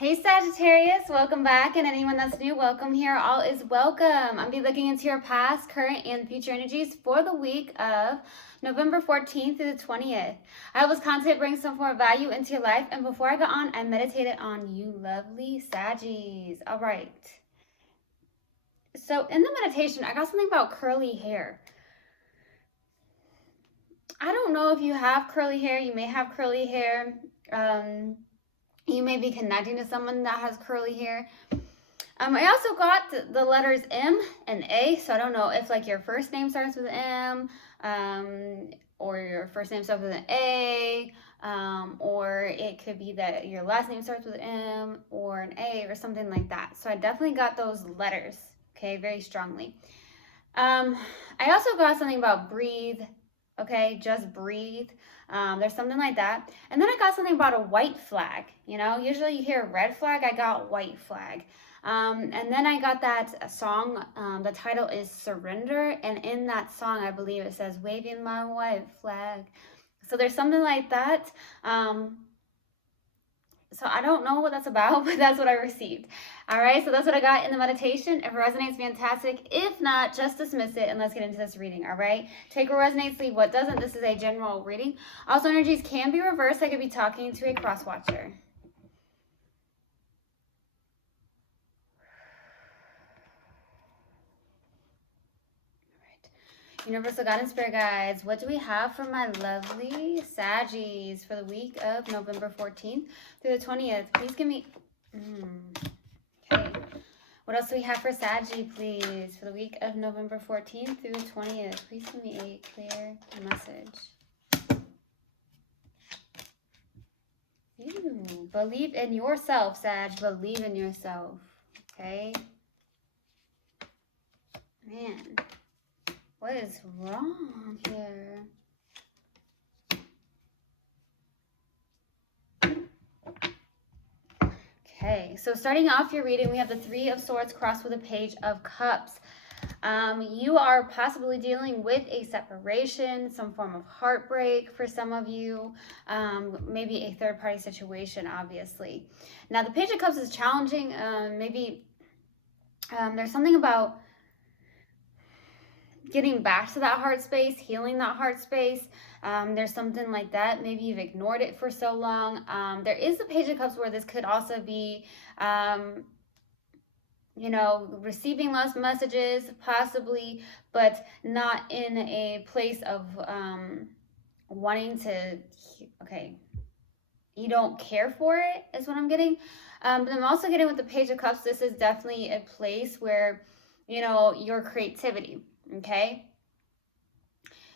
Hey Sagittarius, welcome back, and anyone that's new, welcome here. All is welcome. I'll be looking into your past, current, and future energies for the week of November 14th through the 20th. I hope this content brings some more value into your life, and before I go on, I meditated on you lovely Saggies. All right. So in the meditation, I got something about curly hair. I don't know if you have curly hair. You may have curly hair. You may be connecting to someone that has curly hair. I also got the letters M and A, so I don't know if like your first name starts with an M, or your first name starts with an A, or it could be that your last name starts with an M or an A or something like that. So I definitely got those letters, okay, very strongly. I also got something about breathe, okay, just breathe. There's something like that. And then I got something about a white flag. Usually you hear red flag, I got white flag. And then I got that song. The title is Surrender. And in that song, I believe it says, waving my white flag. So there's something like that. So I don't know what that's about, but that's what I received. All right, so that's what I got in the meditation. If it resonates, fantastic. If not, just dismiss it and let's get into this reading, all right? Take what resonates, leave what doesn't. This is a general reading. Also, energies can be reversed. I could be talking to a cross-watcher. Universal God and Spirit Guides, what do we have for my lovely Saggies for the week of November 14th through the 20th? Please give me... Okay. What else do we have for Saggy, please, for the week of November 14th through the 20th? Please give me a clear message. Ew. Believe in yourself, Sag. Believe in yourself. Okay? Man. What is wrong here? Okay, so starting off your reading, we have the Three of Swords crossed with a Page of Cups. You are possibly dealing with a separation, some form of heartbreak for some of you, maybe a third-party situation, obviously. Now, the Page of Cups is challenging. Maybe there's something about getting back to that heart space, healing that heart space. There's something like that. Maybe you've ignored it for so long. There is the Page of Cups where this could also be, receiving lost messages, possibly, but not in a place of wanting to, okay, you don't care for it, is what I'm getting. But I'm also getting with the Page of Cups, this is definitely a place where, your creativity. Okay,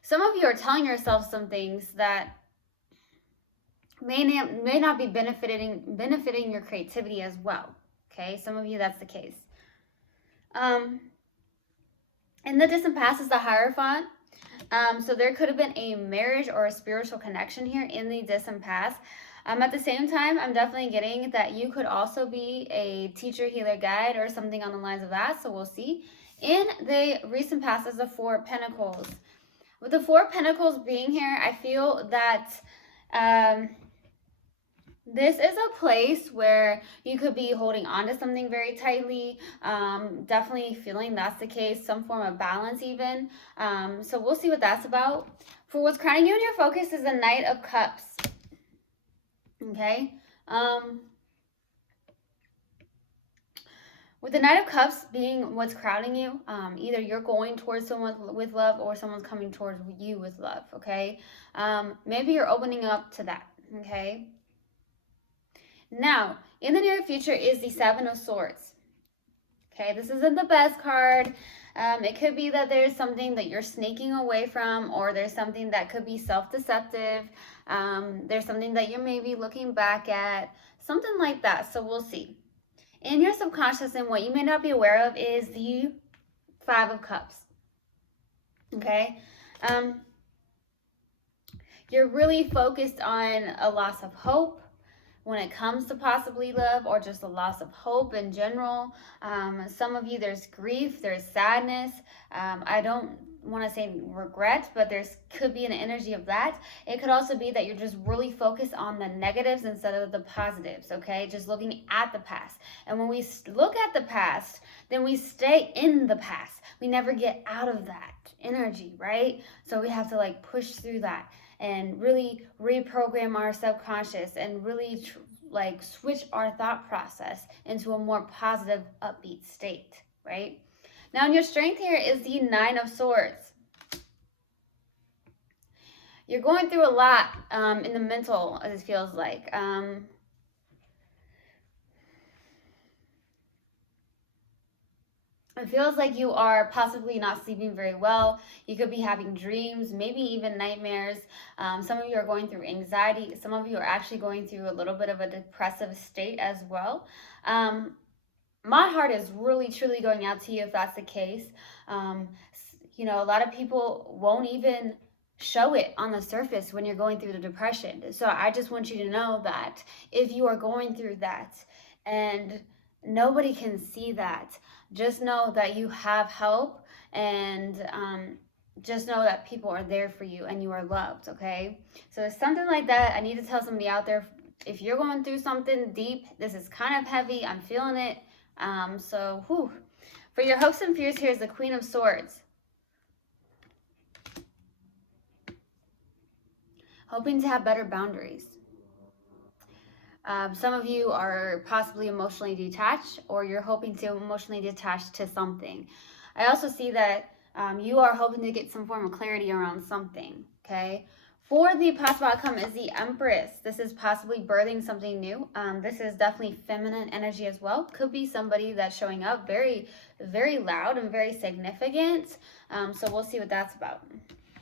some of you are telling yourself some things that may not be benefiting your creativity as well. Okay, some of you, that's the case. And the distant past is the Hierophant. So there could have been a marriage or a spiritual connection here in the distant past. At the same time, I'm definitely getting that you could also be a teacher, healer, guide, or something on the lines of that. So we'll see. In the recent past is the Four of Pentacles. With the Four of Pentacles being here, I feel that this is a place where you could be holding on to something very tightly. Definitely feeling that's the case. Some form of balance even. So we'll see what that's about. For what's crowning you in your focus is the Knight of Cups. Okay. With the Knight of Cups being what's crowding you, either you're going towards someone with love or someone's coming towards you with love, okay? Maybe you're opening up to that, okay? Now, in the near future is the Seven of Swords. Okay, this isn't the best card. It could be that there's something that you're sneaking away from, or there's something that could be self-deceptive. There's something that you're maybe looking back at, something like that. So we'll see. In your subconscious, and what you may not be aware of is the Five of Cups. Okay? You're really focused on a loss of hope when it comes to possibly love, or just a loss of hope in general. Some of you, there's grief, there's sadness. I don't want to say regret, but there's could be an energy of that. It could also be that you're just really focused on the negatives instead of the positives, okay? Just looking at the past. And when we look at the past, then we stay in the past. We never get out of that energy, right? So we have to like push through that and really reprogram our subconscious and really like switch our thought process into a more positive, upbeat state, right? Now, in your strength here is the Nine of Swords. You're going through a lot in the mental, as it feels like. It feels like you are possibly not sleeping very well. You could be having dreams, maybe even nightmares. Some of you are going through anxiety. Some of you are actually going through a little bit of a depressive state as well. My heart is really, truly going out to you if that's the case. You know, a lot of people won't even show it on the surface when you're going through the depression. So I just want you to know that if you are going through that and nobody can see that, just know that you have help, and just know that people are there for you and you are loved, okay? So it's something like that. I need to tell somebody out there, if you're going through something deep, this is kind of heavy, I'm feeling it. So whew. For your hopes and fears, here's the Queen of Swords. Hoping to have better boundaries. Some of you are possibly emotionally detached, or you're hoping to emotionally detach to something. I also see that you are hoping to get some form of clarity around something, okay? For the possible outcome is the Empress. This is possibly birthing something new. This is definitely feminine energy as well. Could be somebody that's showing up very, very loud and very significant. So we'll see what that's about,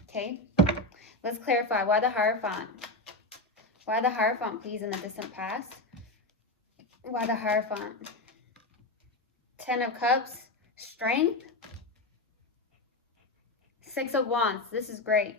okay? Let's clarify. Why the Hierophant? Why the Hierophant, please, in the distant past? Why the Hierophant? 10 of Cups, Strength. 6 of Wands, this is great.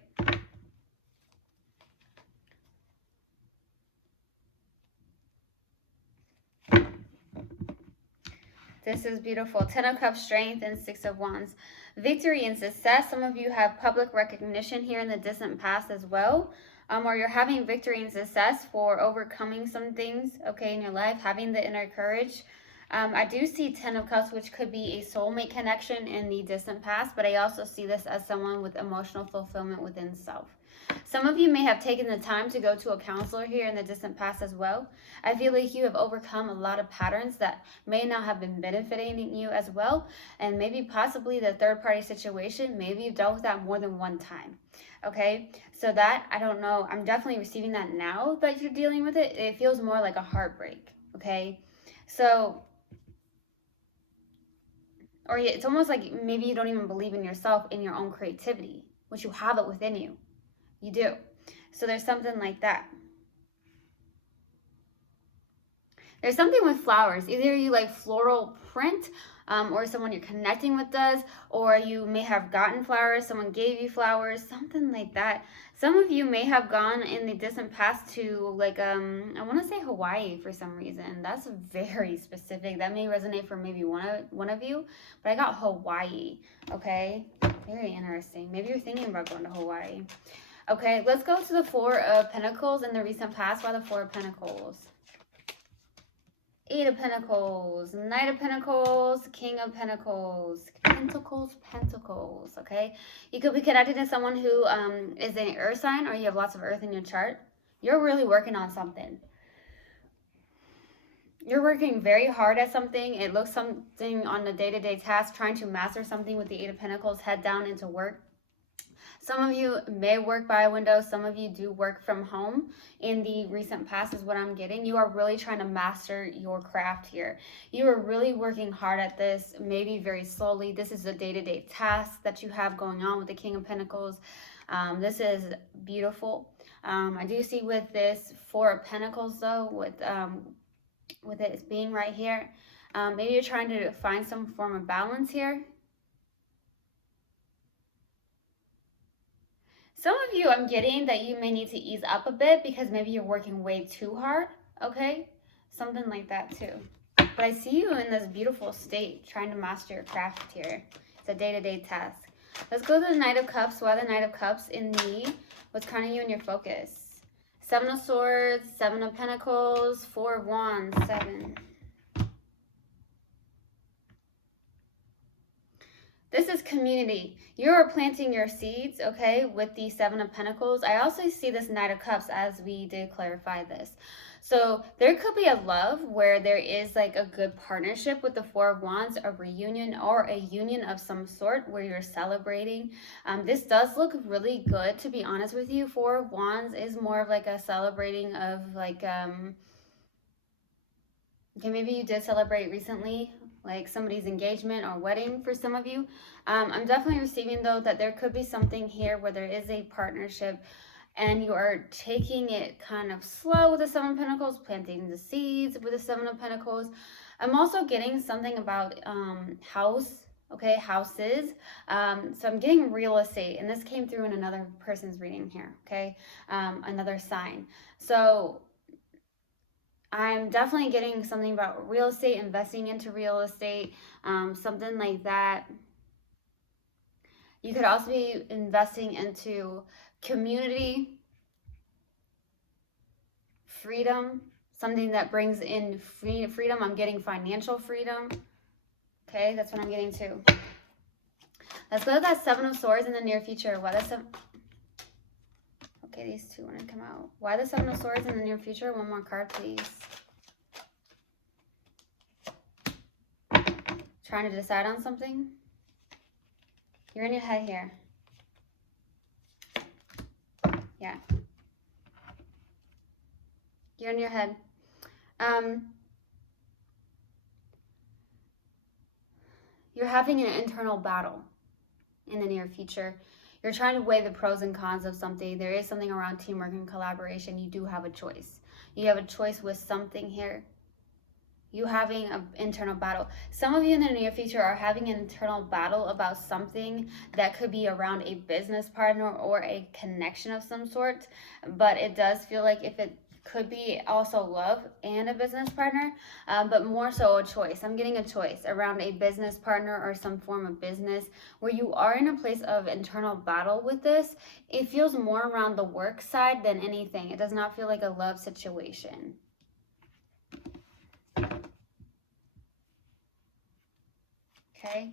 This is beautiful. 10 of Cups, Strength, and 6 of Wands. Victory and success. Some of you have public recognition here in the distant past as well. Or you're having victory and success for overcoming some things, okay, in your life, having the inner courage. I do see 10 of Cups, which could be a soulmate connection in the distant past, but I also see this as someone with emotional fulfillment within self. Some of you may have taken the time to go to a counselor here in the distant past as well. I feel like you have overcome a lot of patterns that may not have been benefiting you as well, and maybe possibly the third party situation, maybe you've dealt with that more than one time. Okay, so that, I don't know, I'm definitely receiving that now that you're dealing with it. It feels more like a heartbreak, okay? So, or it's almost like maybe you don't even believe in yourself, in your own creativity, which you have it within you. You do. So there's something like that. There's something with flowers. Either you like floral print, or someone you're connecting with does, or you may have gotten flowers, someone gave you flowers, something like that. Some of you may have gone in the distant past to like, I want to say Hawaii for some reason. That's very specific. That may resonate for maybe one of you, but I got Hawaii, okay? Very interesting. Maybe you're thinking about going to Hawaii. Okay, let's go to the Four of Pentacles in the recent past. Why the Four of Pentacles? 8 of Pentacles, Knight of Pentacles, King of Pentacles, Pentacles, okay? You could be connected to someone who is an earth sign, or you have lots of earth in your chart. You're really working on something. You're working very hard at something. It looks something on the day-to-day task, trying to master something with the 8 of Pentacles, head down into work. Some of you may work by a window. Some of you do work from home. In the recent past is what I'm getting. You are really trying to master your craft here. You are really working hard at this, maybe very slowly. This is a day-to-day task that you have going on with the King of Pentacles. This is beautiful. I do see with this Four of Pentacles, though, with it being right here, maybe you're trying to find some form of balance here. Some of you, I'm getting that you may need to ease up a bit because maybe you're working way too hard, okay? Something like that too. But I see you in this beautiful state trying to master your craft here. It's a day-to-day task. Let's go to the Knight of Cups. Why the Knight of Cups in the, what's crowning you in your focus? Seven of Swords, Seven of Pentacles, Four of Wands, 7. This is community. You are planting your seeds, okay, with the Seven of Pentacles. I also see this Knight of Cups as we did clarify this. So there could be a love where there is like a good partnership with the Four of Wands, a reunion or a union of some sort where you're celebrating. This does look really good, to be honest with you. Four of Wands is more of like a celebrating of like, okay, maybe you did celebrate recently, like somebody's engagement or wedding for some of you. I'm definitely receiving, though, that there could be something here where there is a partnership and you are taking it kind of slow with the Seven of Pentacles, planting the seeds with the Seven of Pentacles. I'm also getting something about house, okay, houses. So I'm getting real estate, and this came through in another person's reading here, okay, another sign. So I'm definitely getting something about real estate, investing into real estate, something like that. You could also be investing into community, freedom, something that brings in freedom. I'm getting financial freedom. Okay, that's what I'm getting too. Let's go to that Seven of Swords in the near future. Why the seven? Okay, these two want to come out. Why the Seven of Swords in the near future? One more card, please. Trying to decide on something? You're in your head here. Yeah. You're in your head. You're having an internal battle in the near future. You're trying to weigh the pros and cons of something. There is something around teamwork and collaboration. You do have a choice. You have a choice with something here. You having an internal battle. Some of you in the near future are having an internal battle about something that could be around a business partner or a connection of some sort. But it does feel like if it could be also love and a business partner, but more so a choice. I'm getting a choice around a business partner or some form of business where you are in a place of internal battle with this. It feels more around the work side than anything. It does not feel like a love situation. Okay,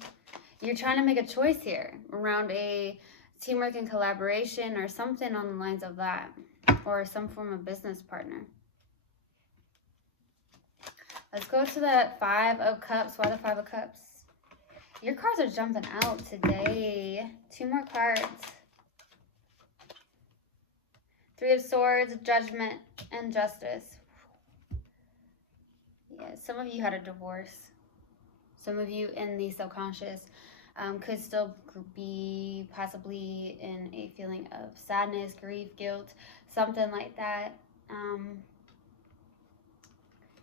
you're trying to make a choice here around a teamwork and collaboration or something on the lines of that, or some form of business partner. Let's go to the Five of Cups. Why the Five of Cups? Your cards are jumping out today. 2 more cards. Three of Swords, Judgment, and Justice. Yeah, some of you had a divorce. Some of you in the subconscious could still be possibly in a feeling of sadness, grief, guilt, something like that.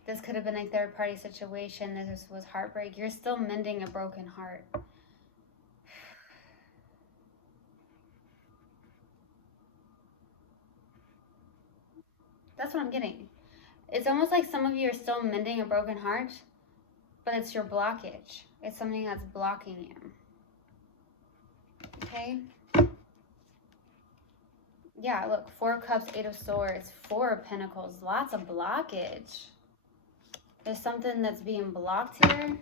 This could have been a third-party situation. This was heartbreak. You're still mending a broken heart. That's what I'm getting. It's almost like some of you are still mending a broken heart, but it's your blockage. It's something that's blocking you. Okay? Yeah, look, 4 of Cups, 8 of Swords, 4 of Pentacles. Lots of blockage. There's something that's being blocked here.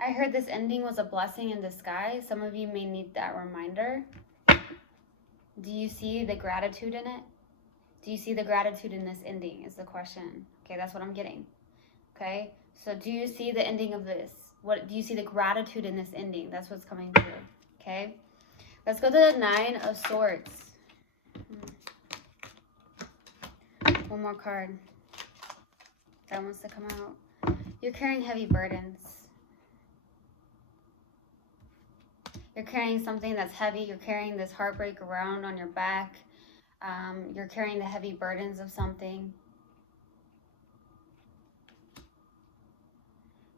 I heard this ending was a blessing in disguise. Some of you may need that reminder. Do you see the gratitude in it? Do you see the gratitude in this ending is the question. Okay, that's what I'm getting. Okay, so do you see the ending of this? What do you see the gratitude in this ending? That's what's coming through. Okay, let's go to the 9 of Swords. One more card. That wants to come out. You're carrying heavy burdens. You're carrying something that's heavy. You're carrying this heartbreak around on your back. You're carrying the heavy burdens of something.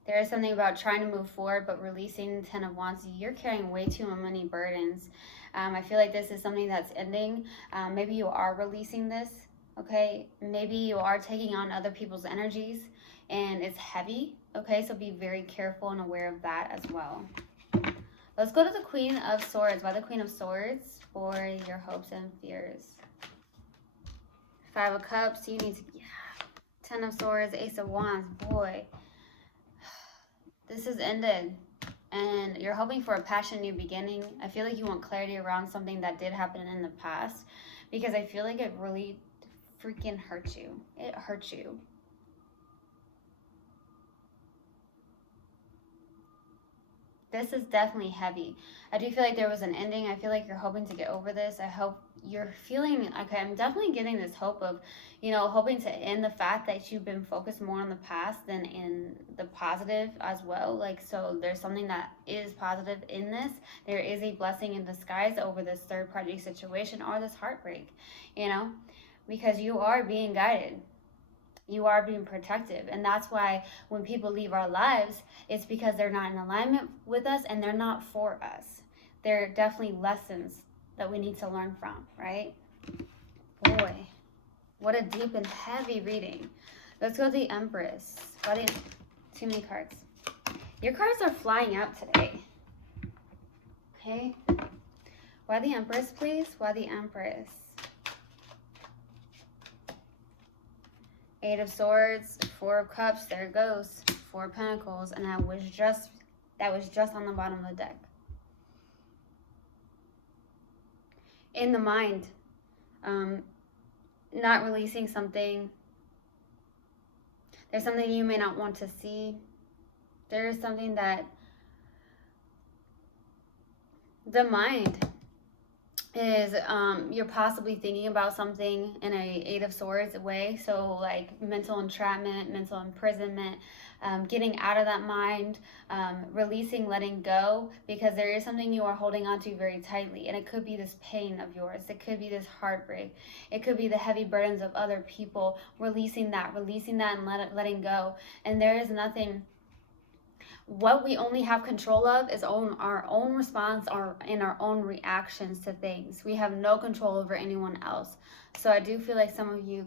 There is something about trying to move forward, but releasing 10 of Wands. You're carrying way too many burdens. I feel like this is something that's ending. Maybe you are releasing this, okay? Maybe you are taking on other people's energies, and it's heavy, Okay, so be very careful and aware of that as well. Let's go to the Queen of Swords. Why the Queen of Swords? For your hopes and fears. 5 of Cups, you need to, yeah. 10 of Swords, Ace of Wands, boy. This is ended. And you're hoping for a passion new beginning. I feel like you want clarity around something that did happen in the past. Because I feel like it really freaking hurts you. It hurts you. This is definitely heavy. I do feel like there was an ending. I feel like you're hoping to get over this. I hope you're feeling, okay, I'm definitely getting this hope of, you know, hoping to end the fact that you've been focused more on the past than in the positive as well. Like, so there's something that is positive in this. There is a blessing in disguise over this third party situation or this heartbreak, you know, because you are being guided. You are being protective. And that's why when people leave our lives, it's because they're not in alignment with us and they're not for us. They're definitely lessons that we need to learn from, right? Boy, what a deep and heavy reading. Let's go to the Empress. Too many cards. Your cards are flying out today. Okay. Why the Empress, please? Why the Empress? 8 of Swords, 4 of Cups, there it goes. 4 of Pentacles, and that was just on the bottom of the deck. In the mind, not releasing something. There's something you may not want to see. There is something that the mind is, you're possibly thinking about something in a 8 of Swords way. So like mental entrapment, mental imprisonment, getting out of that mind, releasing, letting go, because there is something you are holding on to very tightly. And it could be this pain of yours. It could be this heartbreak. It could be the heavy burdens of other people, releasing that and letting go. And there is nothing. What we only have control of is our own response and our own reactions to things. We have no control over anyone else. So I do feel like some of you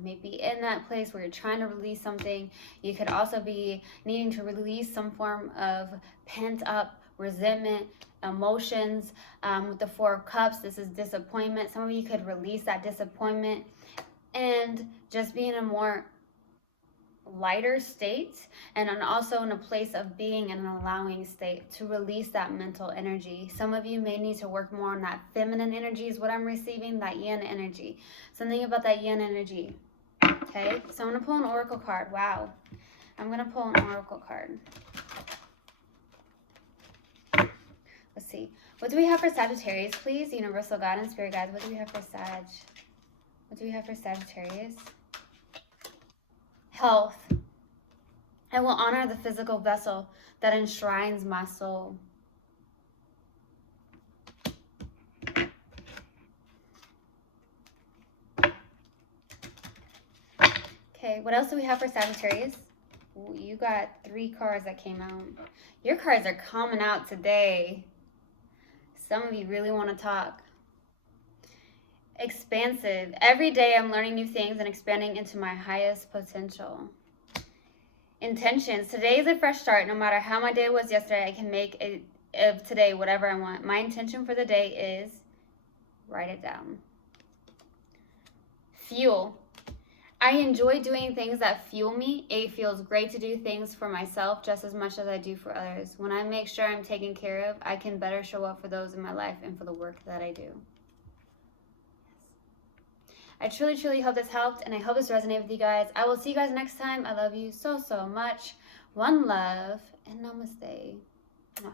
may be in that place where you're trying to release something. You could also be needing to release some form of pent up resentment, emotions. With the 4 of Cups, this is disappointment. Some of you could release that disappointment and just be in a more lighter state, and also in a place of being in an allowing state to release that mental energy. Some of you may need to work more on that feminine energy is what I'm receiving, that yin energy. Something about that yin energy. Okay, so I'm going to pull an oracle card. Wow. I'm going to pull an oracle card. Let's see. What do we have for Sagittarius, please? Universal guidance, spirit guides. What do we have for Sag? What do we have for Sagittarius? Health. I will honor the physical vessel that enshrines my soul. Okay, what else do we have for Sagittarius? Ooh, you got 3 cards that came out. Your cards are coming out today. Some of you really want to talk. Expansive. Every day I'm learning new things and expanding into my highest potential. Intentions. Today is a fresh start. No matter how my day was yesterday, I can make of today whatever I want. My intention for the day is, write it down. Fuel. I enjoy doing things that fuel me. It feels great to do things for myself just as much as I do for others. When I make sure I'm taken care of, I can better show up for those in my life and for the work that I do. I truly, truly hope this helped, and I hope this resonated with you guys. I will see you guys next time. I love you so, so much. One love, and namaste. Mwah.